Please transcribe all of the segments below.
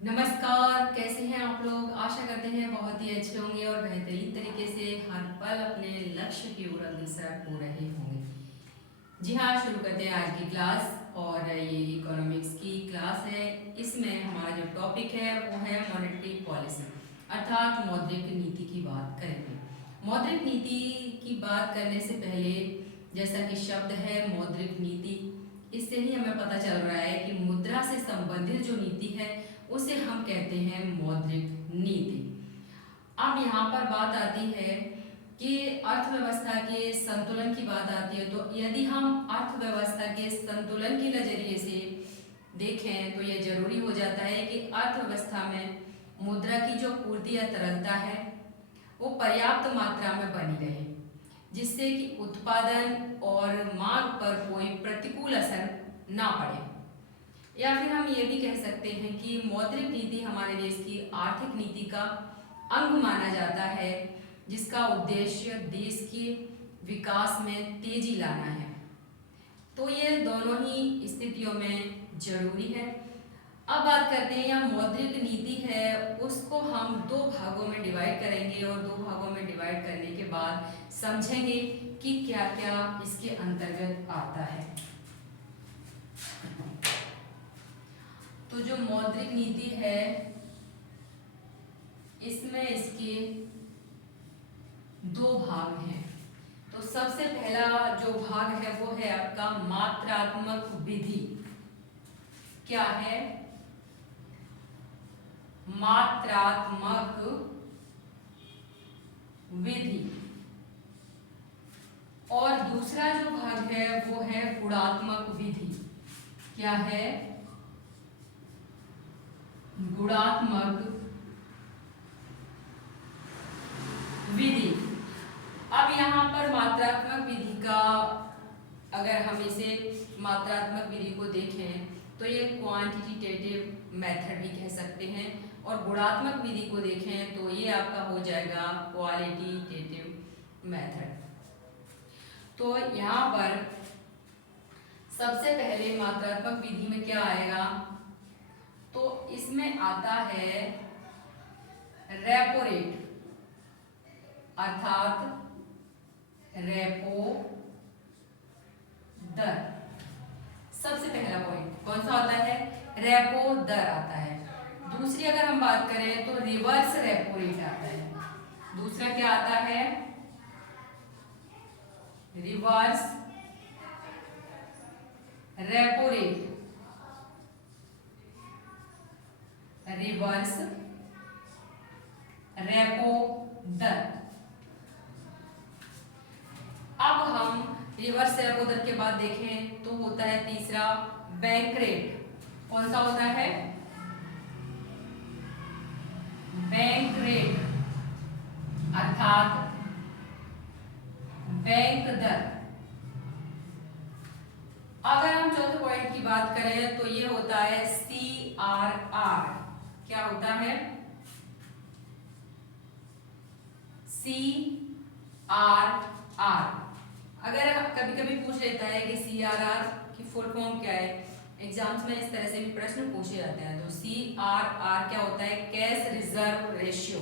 नमस्कार, कैसे हैं आप लोग। आशा करते हैं बहुत ही अच्छे होंगे और बेहतरीन तरीके से हर पल अपने लक्ष्य की ओर अग्रसर हो रहे होंगे। जी हाँ, शुरू करते हैं आज की क्लास। और ये इकोनॉमिक्स की क्लास है। इसमें हमारा जो टॉपिक है वो है मॉनेटरी पॉलिसी, अर्थात मौद्रिक नीति की बात करेंगे। मौद्रिक नीति की बात करने से पहले, जैसा कि शब्द है मौद्रिक नीति, इससे ही हमें पता चल रहा है कि मुद्रा से संबंधित जो नीति है उसे हम कहते हैं मौद्रिक नीति। अब यहाँ पर बात आती है कि अर्थव्यवस्था के संतुलन की बात आती है। तो यदि हम अर्थव्यवस्था के संतुलन के नजरिए से देखें तो यह जरूरी हो जाता है कि अर्थव्यवस्था में मुद्रा की जो पूर्ति या तरलता है वो पर्याप्त मात्रा में बनी रहे, जिससे कि उत्पादन और मांग पर कोई प्रतिकूल असर ना पड़े। या फिर हम ये भी कह सकते हैं कि मौद्रिक नीति हमारे देश की आर्थिक नीति का अंग माना जाता है, जिसका उद्देश्य देश के विकास में तेजी लाना है। तो ये दोनों ही स्थितियों में जरूरी है। अब बात करते हैं यह मौद्रिक नीति है उसको हम दो भागों में डिवाइड करेंगे और दो भागों में डिवाइड करने के बाद समझेंगे कि क्या क्या इसके अंतर्गत आता है। तो जो मौद्रिक नीति है इसमें इसके दो भाग हैं। तो सबसे पहला जो भाग है वो है आपका मात्रात्मक विधि। क्या है? मात्रात्मक विधि। और दूसरा जो भाग है वो है गुणात्मक विधि। क्या है? गुणात्मक विधि। अब यहाँ पर मात्रात्मक विधि का, अगर हम इसे मात्रात्मक विधि को देखें तो ये क्वांटिटेटिव मेथड भी कह सकते हैं, और गुणात्मक विधि को देखें तो ये आपका हो जाएगा क्वालिटेटिव मेथड। तो यहाँ पर सबसे पहले मात्रात्मक विधि में क्या आएगा? तो इसमें आता है रेपो रेट, अर्थात रेपो दर। सबसे पहला पॉइंट कौन सा होता है? रेपो दर आता है। दूसरी अगर हम बात करें तो रिवर्स रेपो रेट आता है। दूसरा क्या आता है? Reverse repo rate, reverse repo दर। अब हम रिवर्स रेपो दर के बाद देखें तो होता है तीसरा बैंक रेट। कौन सा होता है? बैंक रेट, अर्थात बैंक दर। अगर हम चौथे पॉइंट की बात करें तो ये होता है CRR। क्या होता है? CRR। अगर कभी कभी पूछ लेता है कि CRR की फुल फॉर्म क्या है, एग्जाम्स में इस तरह से भी प्रश्न पूछे जाते हैं। तो CRR क्या होता है? Cash reserve ratio.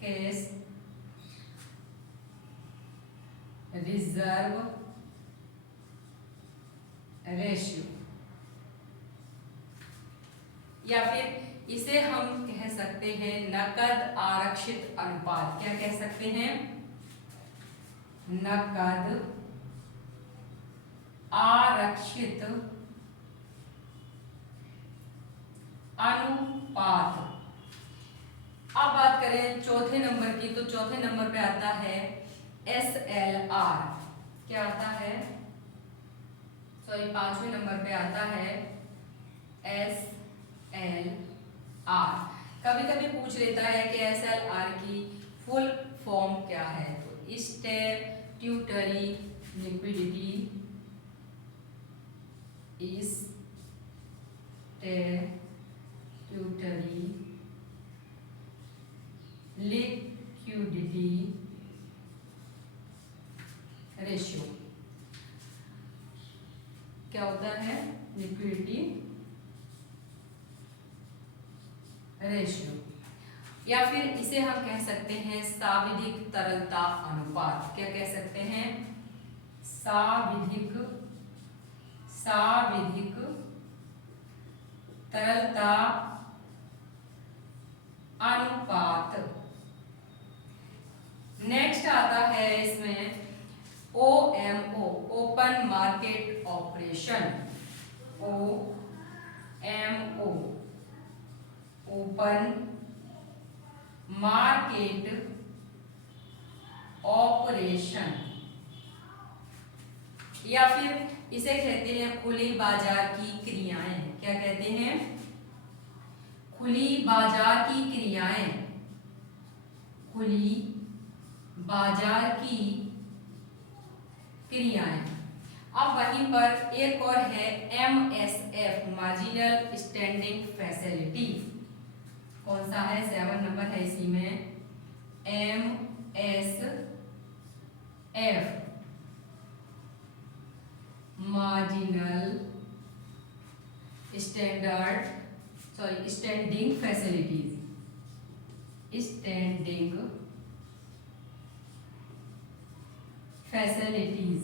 Cash reserve ratio, या फिर इसे हम कह सकते हैं नकद आरक्षित अनुपात। क्या कह सकते हैं? नकद आरक्षित अनुपात। अब बात करें चौथे नंबर की, तो चौथे नंबर पे आता है SLR। क्या आता है? सॉरी, पांचवें नंबर पे आता है SLR। कभी कभी पूछ लेता है कि SLR की फुल फॉर्म क्या है। तो statutory liquidity, statutory liquidity ratio. क्या होता है? लिक्विडिटी रेशियो, या फिर इसे हम कह सकते हैं साविधिक तरलता अनुपात। क्या कह सकते हैं? साविधिक तरलता अनुपात। नेक्स्ट आता है इसमें OMO, open market operation. OMO, open market operation, या फिर इसे कहते हैं खुली बाजार की क्रियाएं। क्या कहते हैं? खुली बाजार की क्रियाएं। खुली बाजार की क्रियाएं। अब वहीं पर एक और है MSF, मार्जिनल स्टैंडिंग फैसिलिटी। कौन सा है? 7 नंबर है इसी में, MSF, marginal standing facilities. Standing facilities,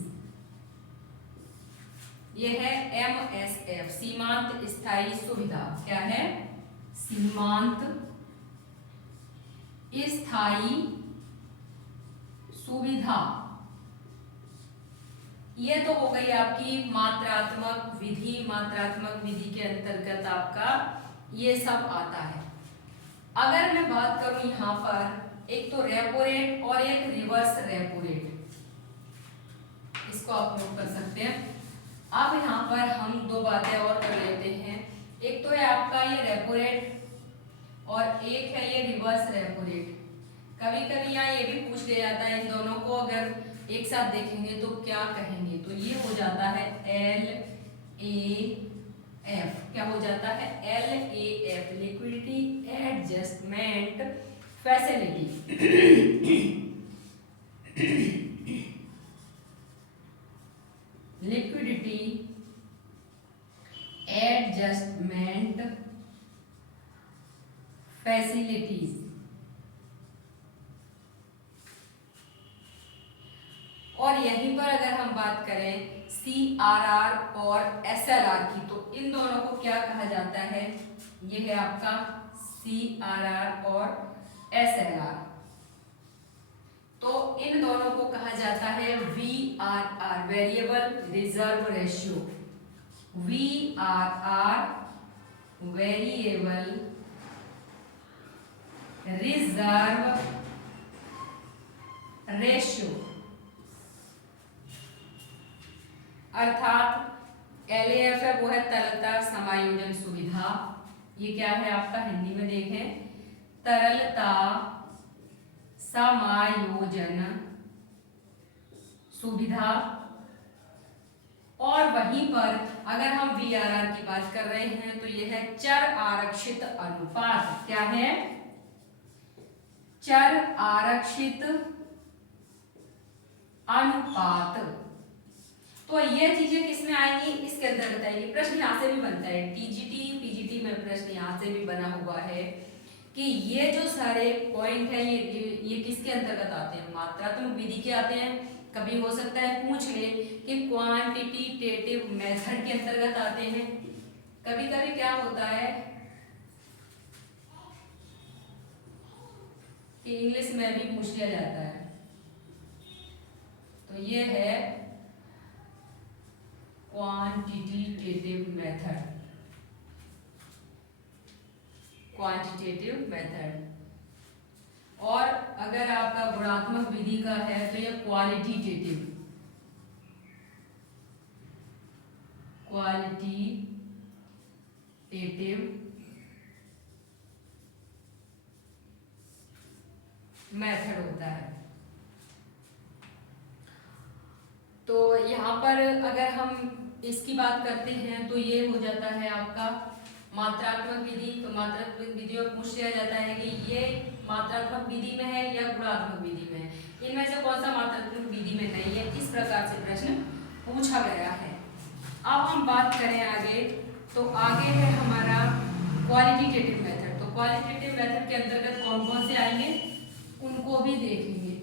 यह है MSF, सीमांत स्थायी सुविधा। क्या है? सीमांत स्थायी सुविधा। ये तो हो गई आपकी मात्रात्मक विधि। मात्रात्मक विधि के अंतर्गत आपका ये सब आता है। अगर मैं बात करूं यहाँ पर, एक तो रेपो रेट और एक रिवर्स रेपो रेट, इसको आप नोट कर सकते हैं। अब यहाँ पर हम दो बातें और कर लेते हैं। एक तो है आपका ये रेपो रेट और एक है ये रिवर्स रेपो रेट। कभी कभी यहाँ ये भी पूछ लिया जाता है, इन दोनों को अगर एक साथ देखेंगे तो क्या कहेंगे? तो ये हो जाता है LAF। क्या हो जाता है? LAF, liquidity adjustment facility. Liquidity adjustment facilities. और यहीं पर अगर हम बात करें CRR और SLR की, तो इन दोनों को क्या कहा जाता है? ये है आपका CRR और SLR। तो इन दोनों को कहा जाता है VRR, variable reserve ratio. VRR, variable reserve ratio. अर्थात LAF है वो है तरलता समायोजन सुविधा। ये क्या है आपका? हिंदी में देखें, तरलता समायोजन सुविधा। और वहीं पर अगर हम VRR की बात कर रहे हैं तो यह है चर आरक्षित अनुपात। क्या है? चर आरक्षित अनुपात। तो ये चीजें किसमें आएंगी? इसके अंतर्गत आएंगी। प्रश्न यहाँ से भी बनता है, TGT PGT में प्रश्न यहाँ से भी बना हुआ है कि ये जो सारे पॉइंट है ये किसके अंतर्गत आते हैं? मात्रात्मक विधि के आते हैं। कभी हो सकता है पूछ ले कि क्वांटिटेटिव मेथड के अंतर्गत आते हैं। कभी कभी क्या होता है कि इंग्लिश में भी पूछ लिया जाता है। तो ये है क्वांटिटेटिव मेथड। Quantitative method. और अगर आपका गुणात्मक विधि का है तो यह क्वालिटेटिव मेथड होता है। तो यहाँ पर अगर हम इसकी बात करते हैं तो ये हो जाता है आपका मात्रात्मक विधि। तो मात्रात्मक विधि में पूछ लिया जाता है कि ये मात्रात्मक विधि में है या गुणात्मक विधि में है, इनमें से कौन सा मात्रात्मक विधि में नहीं है। इस प्रकार से प्रश्न पूछा गया है। अब हम बात करें आगे, तो आगे है हमारा क्वालिटेटिव मेथड। तो तो क्वालिटेटिव मेथड के अंतर्गत कौन कौन से आएंगे उनको भी देखेंगे।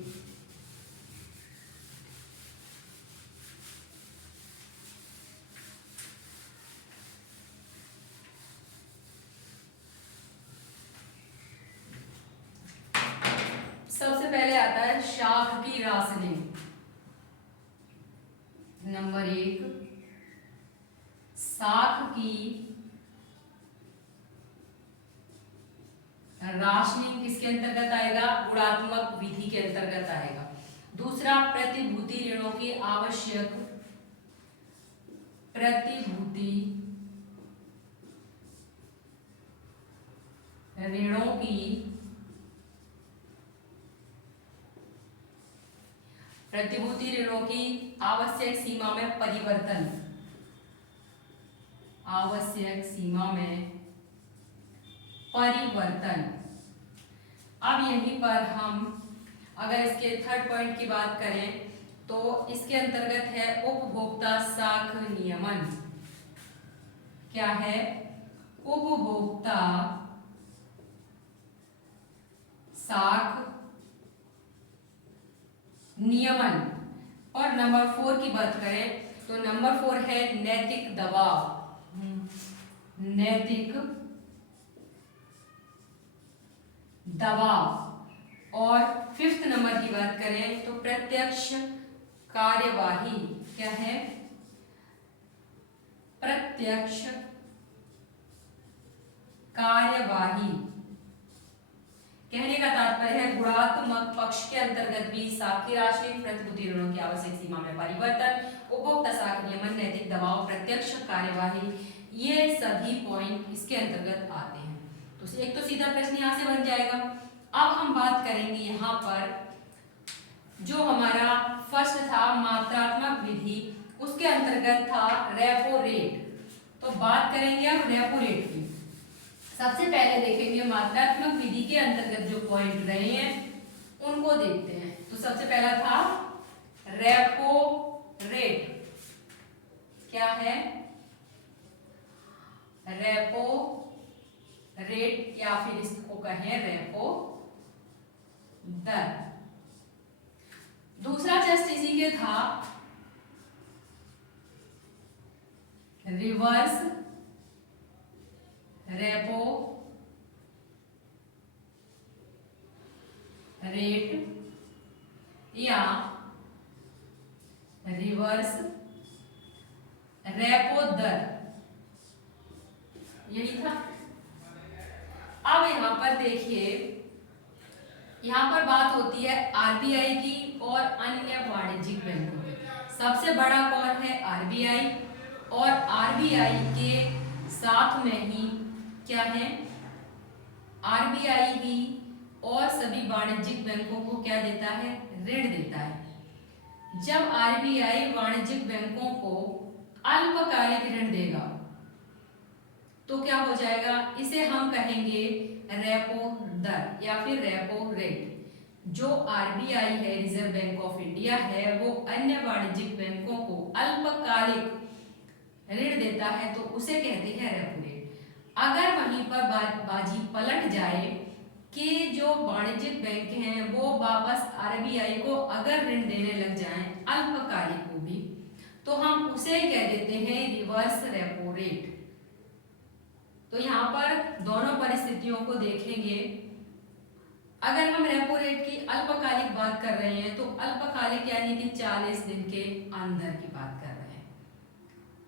सबसे पहले आता है शाख की राशनिंग। नंबर 1, शाख की राशनिंग किसके अंतर्गत आएगा? गुणात्मक विधि के अंतर्गत आएगा। दूसरा, प्रतिभूति ऋणों की आवश्यक प्रतिभूति ऋणों की आवश्यक सीमा में परिवर्तन। आवश्यक सीमा में परिवर्तन। अब यहीं पर हम अगर इसके थर्ड पॉइंट की बात करें तो इसके अंतर्गत है उपभोक्ता शाख नियमन। क्या है? उपभोक्ता शाख नियमन। और नंबर 4 की बात करें तो नंबर 4 है नैतिक दबाव। नैतिक दबाव। और 5th नंबर की बात करें तो प्रत्यक्ष कार्यवाही। क्या है? प्रत्यक्ष कार्यवाही। कहने का तात्पर्य है गुणात्मक पक्ष के अंतर्गत भी शाख की राशनिंग, प्रतिभूति ऋणों की आवश्यक सीमा में परिवर्तन, उपभोक्ता शाख नियमन, नैतिक दबाव, प्रत्यक्ष कार्यवाही, ये सभी पॉइंट इसके अंतर्गत आते हैं। तो एक तो सीधा प्रश्न यहाँ से बन जाएगा। अब हम बात करेंगे यहाँ पर जो हमारा फर्स्ट था मात्रात्मक विधि, उसके अंतर्गत था रेपो रेट। तो बात करेंगे अब रेपो रेट की। सबसे पहले देखेंगे मात्रात्मक विधि के अंतर्गत जो पॉइंट रहे हैं उनको देखते हैं। तो सबसे पहला था रेपो रेट। क्या है? रेपो रेट या फिर इसको कहें रेपो दर। दूसरा जस्ट इसी के था रिवर्स रेपो रेट या रिवर्स रेपो दर, यही था। अब यहां पर देखिए, यहां पर बात होती है आरबीआई की और अन्य वाणिज्यिक बैंकों की। सबसे बड़ा कौन है? आरबीआई। और आरबीआई के साथ में ही क्या है? आरबीआई ही और सभी वाणिज्यिक बैंकों को क्या देता है? ऋण देता है। जब आरबीआई वाणिज्यिक बैंकों को अल्पकालिक ऋण देगा तो क्या हो जाएगा? इसे हम कहेंगे रेपो दर या फिर रेपो रेट। जो आरबीआई है, रिजर्व बैंक ऑफ इंडिया है, वो अन्य वाणिज्यिक बैंकों को अल्पकालिक ऋण देता है तो उसे कहते हैं रेपो रेट। अगर वहीं पर बाजी पलट जाए कि जो वाणिज्यिक बैंक हैं वो वापस आरबीआई को अगर ऋण देने लग जाएं अल्पकालिक को भी, तो हम उसे कह देते हैं रिवर्स रेपो रेट। तो यहाँ पर दोनों परिस्थितियों को देखेंगे। अगर हम रेपो रेट की अल्पकालिक बात कर रहे हैं तो अल्पकालिक यानी कि 40 दिन के अंदर की बात कर रहे हैं।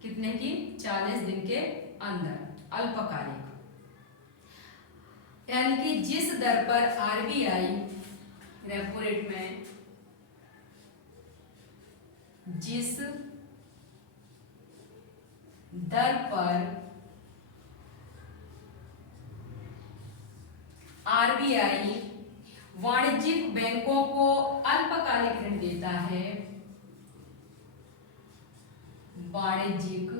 कितने की? 40 दिन के अंदर अल्पकालिक। यानी कि जिस दर पर आरबीआई रेपो रेट में जिस दर पर आरबीआई वाणिज्यिक बैंकों को अल्पकालिक ऋण देता है, वाणिज्यिक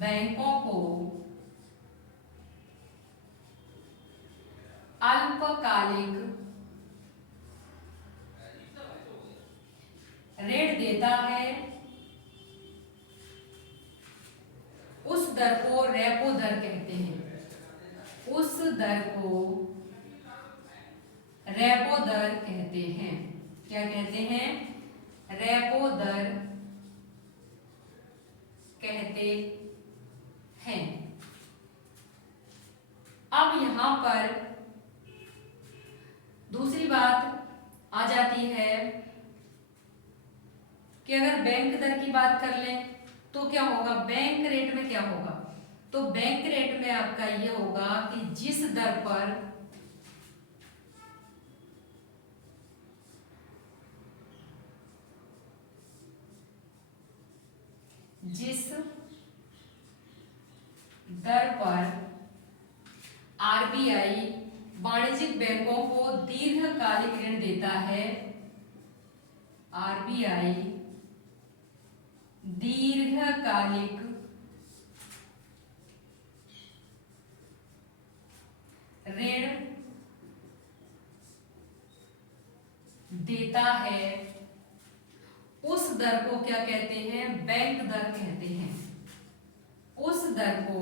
बैंकों को अल्पकालिक ऋण देता है, उस दर को रेपो दर कहते हैं। दर को रेपो दर कहते हैं। क्या कहते हैं? रेपो दर कहते हैं। अब यहां पर दूसरी बात आ जाती है कि अगर बैंक दर की बात कर लें तो क्या होगा? बैंक रेट में क्या होगा? तो बैंक रेट में आपका ये होगा कि जिस दर पर आरबीआई वाणिज्यिक बैंकों को दीर्घकालिक ऋण देता है, आरबीआई दीर्घकालिक ऋण देता है, उस दर को क्या कहते हैं? बैंक दर कहते हैं। उस दर को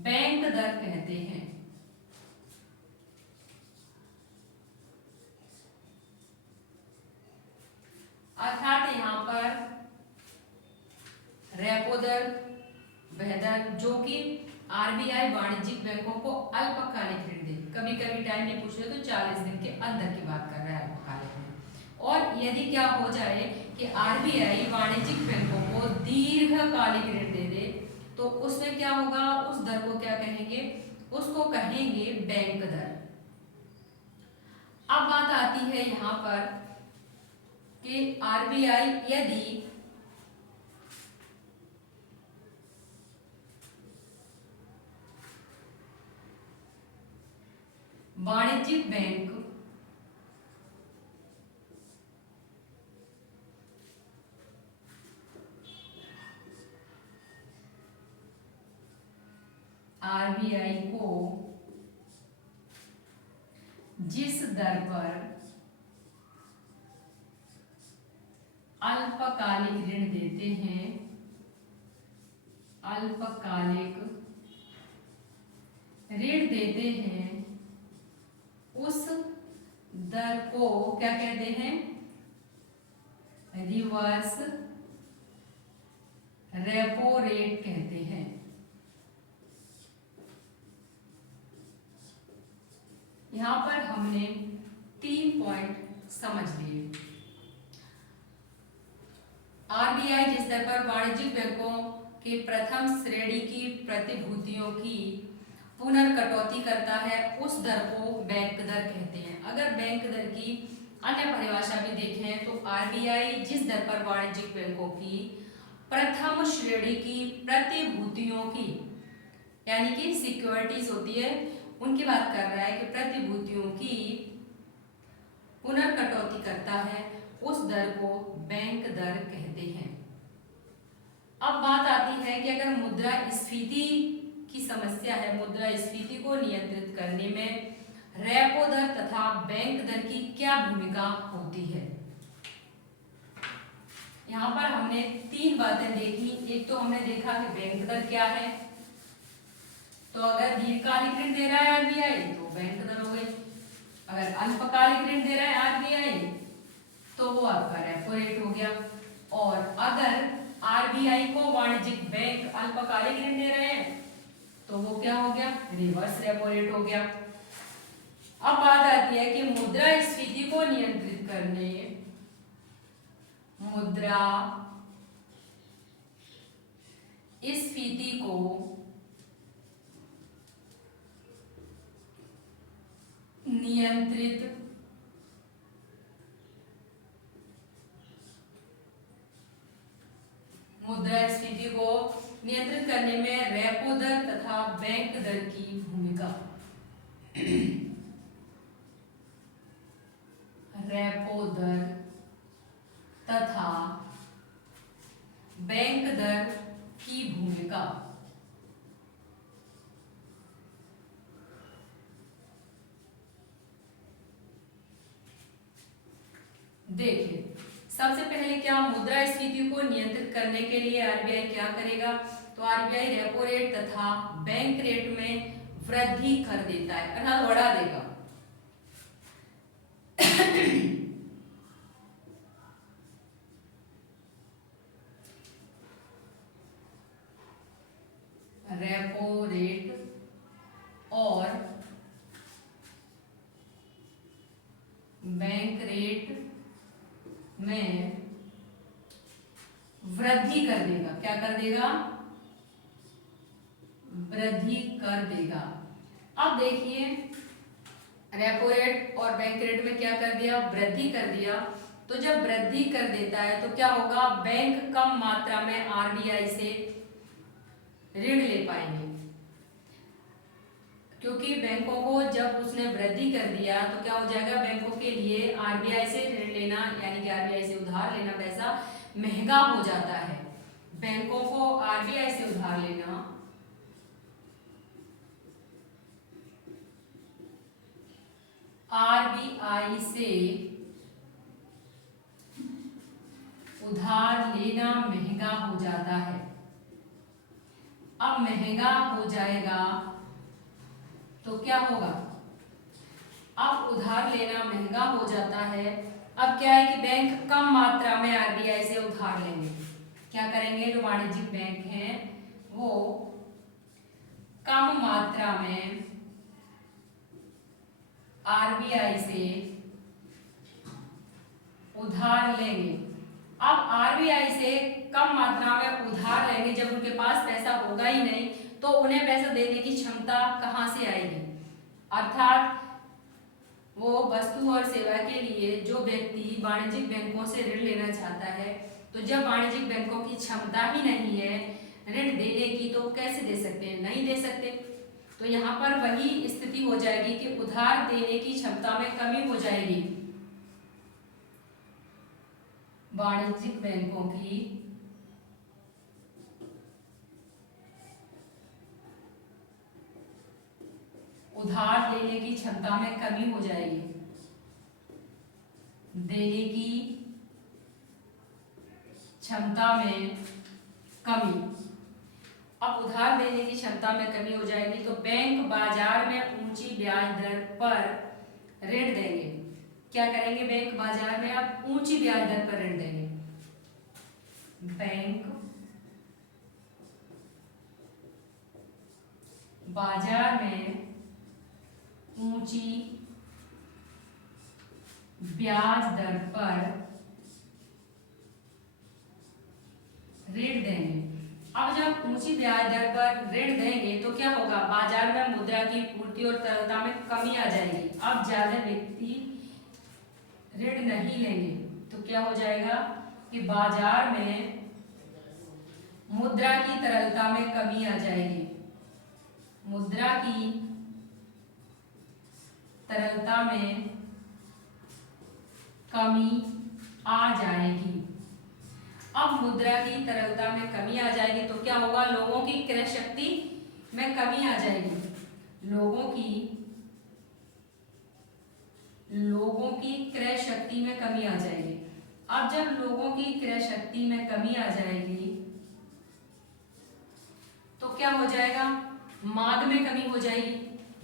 बैंक दर कहते हैं। अर्थात यहां पर रेपो दर वह दर जो कि आरबीआई वाणिज्यिक बैंकों को अल्पकालिक ऋण दे। कभी कभी टाइम नहीं पूछ रहे तो 40 दिन के अंदर की बात कर रहा है अल्पकालिक ऋण। और यदि क्या हो जाए कि आरबीआई वाणिज्यिक बैंकों को दीर्घकालिक ऋण दे दे तो उसमें क्या होगा? उस दर को क्या कहेंगे? उसको कहेंगे बैंक दर। अब बात आती है यहां पर कि आरबीआई यदि वाणिज्यिक बैंक आरबीआई को जिस दर पर अल्पकालिक ऋण देते हैं, अल्पकालिक ऋण देते हैं, उस दर को क्या कहते हैं? रिवर्स रेपो रेट कहते हैं। यहां पर हमने 3 पॉइंट समझ लिए। आरबीआई जिस दर पर वाणिज्यिक बैंकों के प्रथम श्रेणी की प्रतिभूतियों की पुनर्कटौती करता है, उस दर को बैंक दर कहते हैं। अगर बैंक दर की अन्य परिभाषा भी देखें तो आरबीआई जिस दर पर वाणिज्यिक बैंकों की प्रथम श्रेणी की प्रतिभूतियों की, यानी कि सिक्योरिटीज होती है, उनकी बात कर रहा है कि प्रतिभूतियों की पुनर्कटौती करता है, उस दर को बैंक दर कहते हैं। अब बात आती है कि अगर मुद्रास्फीति की समस्या है, मुद्रास्फीति को नियंत्रित करने में रेपो दर तथा बैंक दर की क्या भूमिका होती है। यहाँ पर हमने 3 बातें देखी। एक तो हमने देखा कि बैंक दर क्या है, तो अगर दीर्घकालिक ऋण दे रहा है आरबीआई तो बैंक दर हो गई। अगर अल्पकालिक ऋण दे रहा है आरबीआई तो वो आपका रेपो रेट हो गया। और अगर आरबीआई को वाणिज्यिक बैंक अल्पकालिक ऋण दे रहे हैं तो वो क्या हो गया? रिवर्स रेपो रेट हो गया। अब बात आती है कि मुद्रास्फीति को नियंत्रित करने, मुद्रास्फीति को नियंत्रित मुद्रास्फीति को नियंत्रित करने में रेपो दर तथा बैंक दर की भूमिका। रेपो दर तथा बैंक दर की भूमिका। देखिए, सबसे पहले क्या मुद्रास्फीति को नियंत्रित करने के लिए आरबीआई क्या करेगा? तो आरबीआई रेपो रेट तथा बैंक रेट में वृद्धि कर देता है, अर्थात बढ़ा देगा। रेपो रेट और बैंक रेट में वृद्धि कर देगा। क्या कर देगा? वृद्धि कर देगा। अब देखिए, रेपो रेट और बैंक रेट में क्या कर दिया? वृद्धि कर दिया। तो जब वृद्धि कर देता है तो क्या होगा? बैंक कम मात्रा में आरबीआई से ऋण ले पाएंगे, क्योंकि बैंकों को जब उसने वृद्धि कर दिया तो क्या हो जाएगा? बैंकों के लिए आरबीआई से ऋण लेना, यानी कि आरबीआई से उधार लेना पैसा महंगा हो जाता है। बैंकों को आरबीआई से उधार लेना आरबीआई से उधार लेना महंगा हो जाता है। अब महंगा हो जाएगा तो क्या होगा? अब उधार लेना महंगा हो जाता है। अब क्या है कि बैंक कम मात्रा में आरबीआई से उधार लेंगे। क्या करेंगे? जो वाणिज्यिक बैंक हैं वो कम मात्रा में आरबीआई से उधार लेंगे। अब आरबीआई से कम मात्रा में उधार लेंगे, जब उनके पास पैसा होगा ही नहीं तो उन्हें पैसा देने की क्षमता कहां से आएगी? अर्थात वो वस्तु और सेवा के लिए जो व्यक्ति वाणिज्यिक बैंकों से ऋण लेना चाहता है, तो जब वाणिज्यिक बैंकों की क्षमता ही नहीं है ऋण देने की, तो कैसे दे सकते हैं? नहीं दे सकते। तो यहाँ पर वही स्थिति हो जाएगी कि उधार देने की क्षमता में कमी हो जाएगी। वाणिज्यिक बैंकों की उधार देने की क्षमता में कमी हो जाएगी। देने की क्षमता में कमी। अब उधार देने की क्षमता में कमी हो जाएगी तो बैंक बाजार में ऊंची ब्याज दर पर ऋण देंगे। क्या करेंगे? बैंक बाजार में अब ऊंची ब्याज दर पर ऋण देंगे। बैंक बाजार में ऊंची ब्याज दर पर ऋण देंगे। अब जब ऊंची ब्याज दर पर ऋण देंगे तो क्या होगा? बाजार में मुद्रा की पूर्ति और तरलता में कमी आ जाएगी। अब ज्यादा व्यक्ति ऋण नहीं लेंगे तो क्या हो जाएगा कि बाजार में मुद्रा की तरलता में कमी आ जाएगी। मुद्रा की तरलता में कमी आ जाएगी। अब मुद्रा की तरलता में कमी आ जाएगी तो क्या होगा? लोगों की क्रय शक्ति में कमी आ जाएगी। लोगों की क्रय शक्ति में कमी आ जाएगी। अब जब लोगों की क्रय शक्ति में कमी आ जाएगी तो क्या हो जाएगा? मांग में कमी हो जाएगी।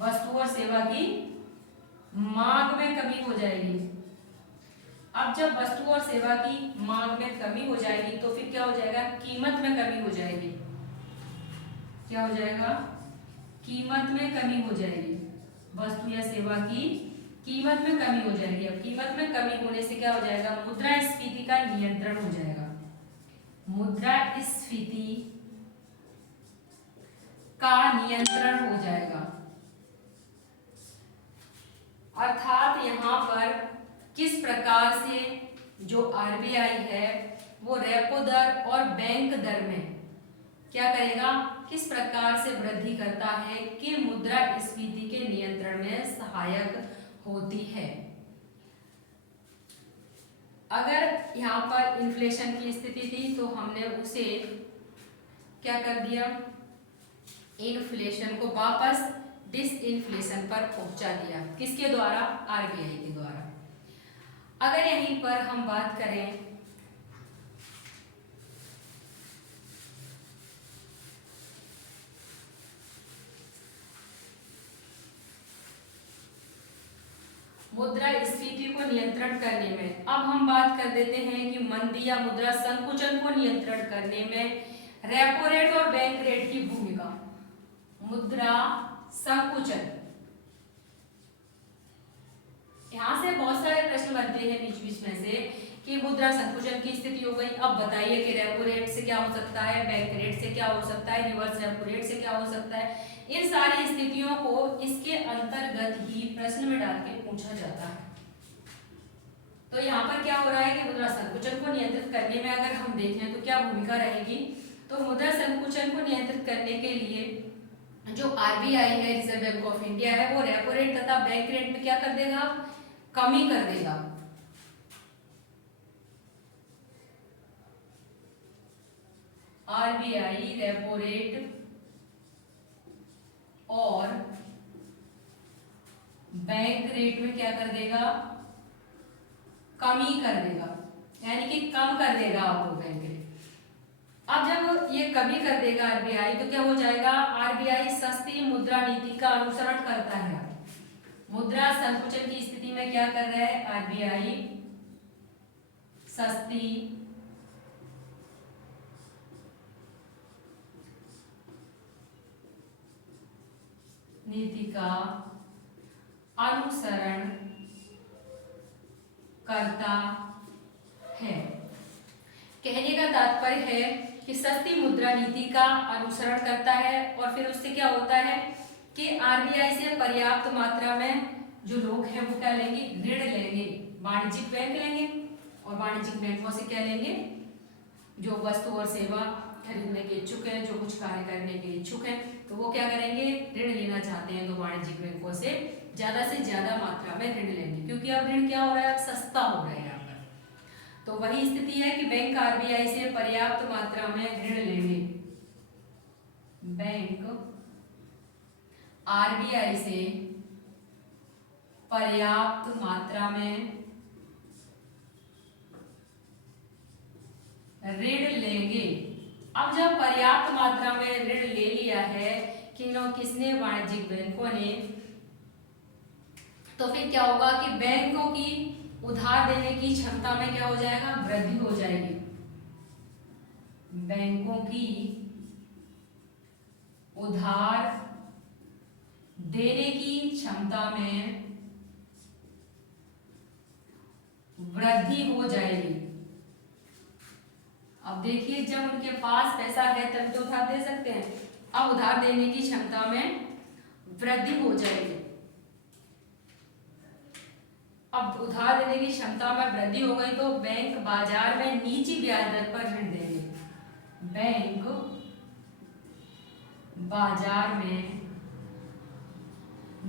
वस्तु और सेवा की मांग में कमी हो जाएगी। अब जब वस्तु और सेवा की मांग में कमी हो जाएगी तो फिर क्या हो जाएगा? कीमत में कमी हो जाएगी। क्या हो जाएगा? कीमत में कमी हो जाएगी। वस्तु या सेवा की कीमत में कमी हो जाएगी। अब कीमत में कमी होने से क्या हो जाएगा? मुद्रास्फीति का नियंत्रण हो जाएगा। मुद्रास्फीति का नियंत्रण हो जाएगा। अर्थात यहाँ पर किस प्रकार से जो आरबीआई है वो रेपो दर और बैंक दर में क्या करेगा? किस प्रकार से वृद्धि करता है कि मुद्रास्फीति के नियंत्रण में सहायक होती है। अगर यहाँ पर इन्फ्लेशन की स्थिति थी तो हमने उसे क्या कर दिया? इन्फ्लेशन को वापस डिसइन्फ्लेशन पर पहुंचा दिया। किसके द्वारा? आरबीआई के द्वारा। अगर यहीं पर हम बात करें मुद्रास्फीति को नियंत्रण करने में। अब हम बात कर देते हैं कि मंदी या मुद्रा संकुचन को नियंत्रण करने में रेपो रेट और बैंक रेट की भूमिका। मुद्रा संकुचन, यहाँ से बहुत सारे प्रश्न बनते हैं बीच बीच में से कि मुद्रा संकुचन की स्थिति हो गई, अब बताइए कि रेपो रेट से क्या हो सकता है, बैंक रेट से क्या हो सकता है, रिवर्स रेपो रेट से क्या हो सकता है। इन सारी स्थितियों को इसके अंतर्गत ही प्रश्न में डाल के पूछा जाता है। तो यहाँ पर क्या हो रहा है कि मुद्रा संकुचन को नियंत्रित करने में अगर हम देखें तो क्या भूमिका रहेगी। तो मुद्रा संकुचन को नियंत्रित करने के लिए जो आरबीआई है, रिजर्व बैंक ऑफ इंडिया है, वो रेपो रेट तथा बैंक रेट में क्या कर देगा, कमी कर देगा। आरबीआई रेपो रेट और बैंक रेट में क्या कर देगा, कमी कर देगा, यानी कि कम कर देगा आपको बैंक रेट। अब जब ये कमी कर देगा आरबीआई तो क्या हो जाएगा, आरबीआई सस्ती मुद्रा नीति का अनुसरण करता है। मुद्रा संकुचन की स्थिति में क्या कर रहा है आरबीआई, सस्ती नीति का अनुसरण करता है। कहने का तात्पर्य है कि सस्ती मुद्रा नीति का अनुसरण करता है और फिर उससे क्या होता है कि आरबीआई से पर्याप्त मात्रा में जो लोग हैं वो क्या लेंगे, ऋण लेंगे, वाणिज्यिक बैंक लेंगे और वाणिज्यिक बैंकों से क्या लेंगे, जो वस्तु और सेवा खरीदने के इच्छुक हैं, जो कुछ कार्य करने के इच्छुक हैं, तो वो क्या करेंगे, ऋण लेना चाहते हैं तो वाणिज्यिक बैंकों से ज्यादा मात्रा में ऋण लेंगे, क्योंकि अब ऋण क्या हो रहा है, सस्ता हो रहा है यहाँ पर। तो वही स्थिति है कि बैंक आरबीआई से पर्याप्त मात्रा में ऋण लेंगे, बैंक आरबीआई से पर्याप्त मात्रा में ऋण लेंगे। अब जब पर्याप्त मात्रा में ऋण ले लिया है किसने, वाणिज्यिक बैंकों ने, तो फिर क्या होगा कि बैंकों की उधार देने की क्षमता में क्या हो जाएगा, वृद्धि हो जाएगी। बैंकों की उधार देने की क्षमता में वृद्धि हो जाएगी। अब देखिए जब उनके पास पैसा है तब तो उधार दे सकते हैं, अब उधार देने की क्षमता में वृद्धि हो जाएगी। अब उधार देने की क्षमता में वृद्धि हो गई तो बैंक बाजार में नीची ब्याज दर पर ऋण देंगे। बैंक बाजार में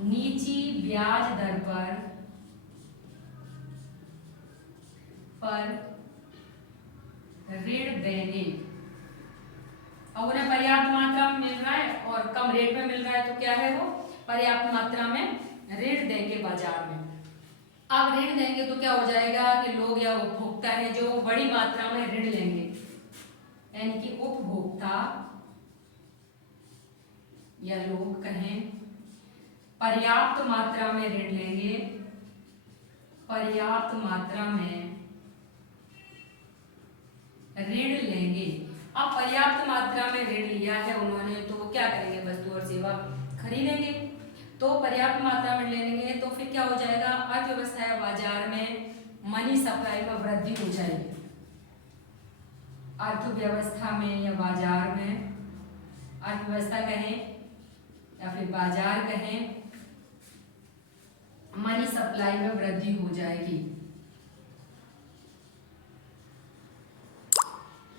नीची ब्याज दर पर ऋण देंगे। अब उन्हें पर्याप्त मात्रा में मिल रहा है और कम रेट में मिल रहा है तो क्या है, वो पर्याप्त मात्रा में ऋण देंगे बाजार में। अब ऋण देंगे तो क्या हो जाएगा कि लोग या उपभोक्ता है जो बड़ी मात्रा में ऋण लेंगे, यानी कि उपभोक्ता या लोग कहें पर्याप्त मात्रा में ऋण लेंगे, पर्याप्त मात्रा में ऋण लेंगे। अब पर्याप्त मात्रा में ऋण लिया है उन्होंने तो वो क्या करेंगे, वस्तु और सेवा खरीदेंगे। तो पर्याप्त मात्रा में ले लेंगे तो फिर क्या हो जाएगा, अर्थव्यवस्था या बाजार में मनी सप्लाई में वृद्धि हो जाएगी। अर्थव्यवस्था में या बाजार में, अर्थव्यवस्था कहें या फिर बाजार कहें, मनी सप्लाई में वृद्धि हो जाएगी।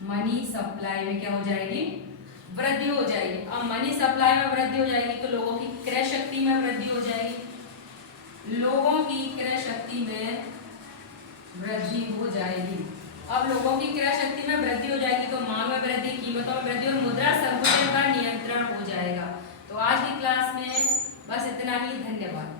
मनी सप्लाई में क्या हो जाएगी, वृद्धि हो जाएगी। अब मनी सप्लाई में वृद्धि हो जाएगी तो लोगों की क्रय शक्ति में वृद्धि हो जाएगी, लोगों की क्रय शक्ति में वृद्धि हो जाएगी। अब लोगों की क्रय शक्ति में वृद्धि हो जाएगी तो मांग में वृद्धि, कीमतों में वृद्धि और मुद्रा संकुचन का नियंत्रण हो जाएगा। तो आज की क्लास में बस इतना ही, धन्यवाद।